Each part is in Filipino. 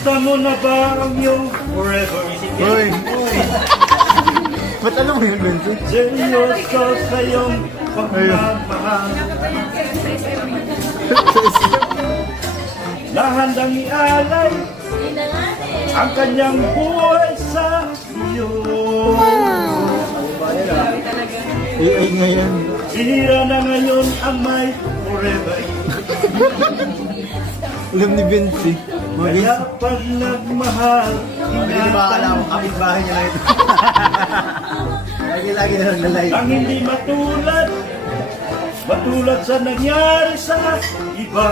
Nakita mo na ba ang iyong forever? Uy! Ba't alam mo yun, Benzo? Seryoso sa iyong pagmamahal. Nahandang ialay ang kanyang buhay sa iyo. AI nga yan. Bihira na ngayon ang may forever. Alam ni Benzi. Kaya pag nagmahal, Hindi ba alam mo, kapit-bahay niya lang ito. Lagi-lagi na lang lalay. ang hindi matulad sa nangyari sa iba.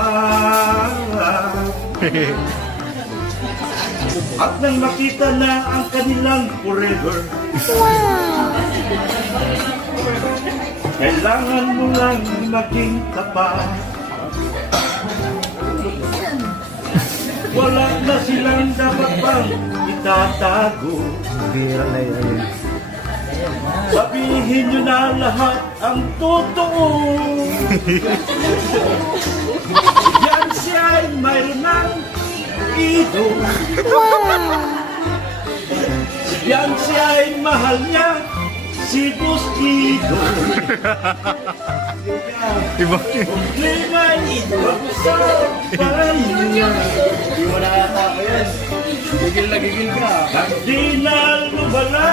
At nang makita na ang kanilang forever, kailangan mo lang maging tapat. Wala na silang dapat pang itatago. Bira na yan. Sabihin nyo na lahat ang totoo. Yan siya ay mayroon ng idol. Yan siya ay mahal niya, si Boss Idol. Iba. Limay, pag-usapan niya. Hindi mo na kaya ako yan. Gigil na gigil ka. Ang di na lumala,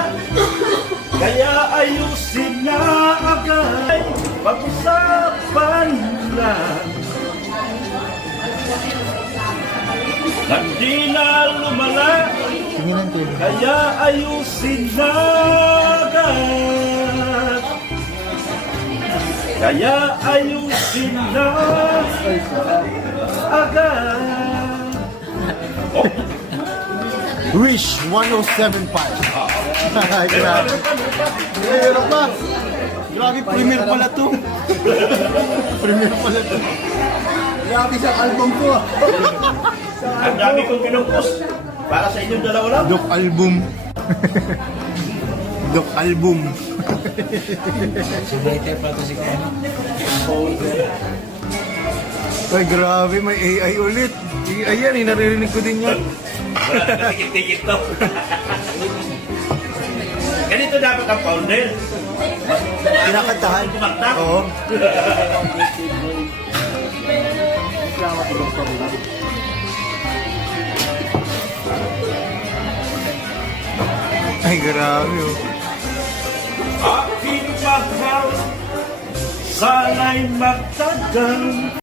kaya ayusin na agad. Pag-usapan lang. Ang di na lumala, Tinginan ko yun. kaya ayusin na agad. Kaya ayusin na agad. Oh, Wish 1075. Ay, grabe. Meron pa. Grabe, premier pala to. Premier pala to. Grabe sa album ko. ang dami kong pinupost para sa inyong dalawa lang. Dok album. Dok album. Subaiter pa ito si Ken. Ay, grabe, may AI ulit. AI yan, naririnig ko din yan. Wala na tikit-tikit to. Ganito dapat ang founder. Kinakantahan. Kumakta. Oo. Ay, grabe oh. Aking mahal, sana'y magtagal.